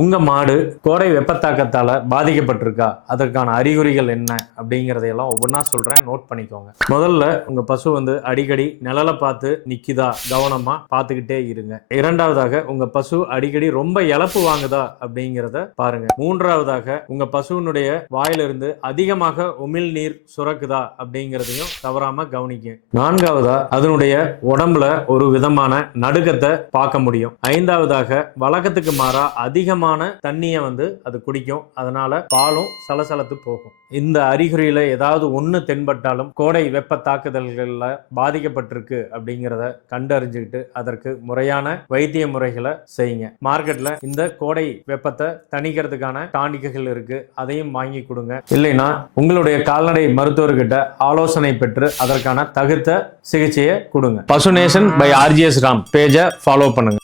உங்கள் மாடு கோடை வெப்பத்தாக்கத்தால் பாதிக்கப்பட்டிருக்கா? அதற்கான அறிகுறிகள் என்ன? அப்படிங்கிறதையெல்லாம் ஒவ்வொன்றா சொல்கிறேன் நோட் பண்ணிக்கோங்க. முதல்ல உங்கள் பசு வந்து அடிக்கடி நிழலை பார்த்து நிற்குதா கவனமாக பார்த்துக்கிட்டே இருங்க. இரண்டாவதாக உங்கள் பசு அடிக்கடி ரொம்ப இழப்பு வாங்குதா? அப்படிங்கிறத பாருங்க. மூன்றாவதாக உங்கள் பசுவினுடைய வாயிலிருந்து அதிகமாக உமிழ் நீர் சுரக்குதா? அப்படிங்கிறதையும் தவறாமல் கவனிக்க நான்காவதா அதனுடைய உடம்புல ஒரு விதமான நடுக்கத்தை பார்க்க முடியும். ஐந்தாவதாக வழக்கத்துக்கு மாறா அதிகமான தண்ணியை வந்து அது குடிக்கும். அதனால பாலும் சலசலத்து போகும். இந்த அறிகுறியில ஏதாவது ஒண்ணு தென்பட்டாலும் கோடை வெப்ப தாக்குதல்கள்ல பாதிக்கப்பட்டிருக்கு அப்படிங்கிறத கண்டறிஞ்சுக்கிட்டு அதற்கு முறையான வைத்திய முறைகளை செய்யுங்க. மார்க்கெட்ல இந்த கோடை வெப்பத்தை தணிக்கிறதுக்கான டானிக்குகள் இருக்கு. அதையும் வாங்கி கொடுங்க. இல்லைன்னா உங்களுடைய கால்நடை மருத்துவர்கிட்ட ஆலோசனை பெற்று அதற்கான தகுத்த சிகிச்சையை கொடுங்க. பசுநேஷன் பை ஆர்ஜிஎஸ் ராம். பேஜை ஃபாலோ பண்ணுங்க.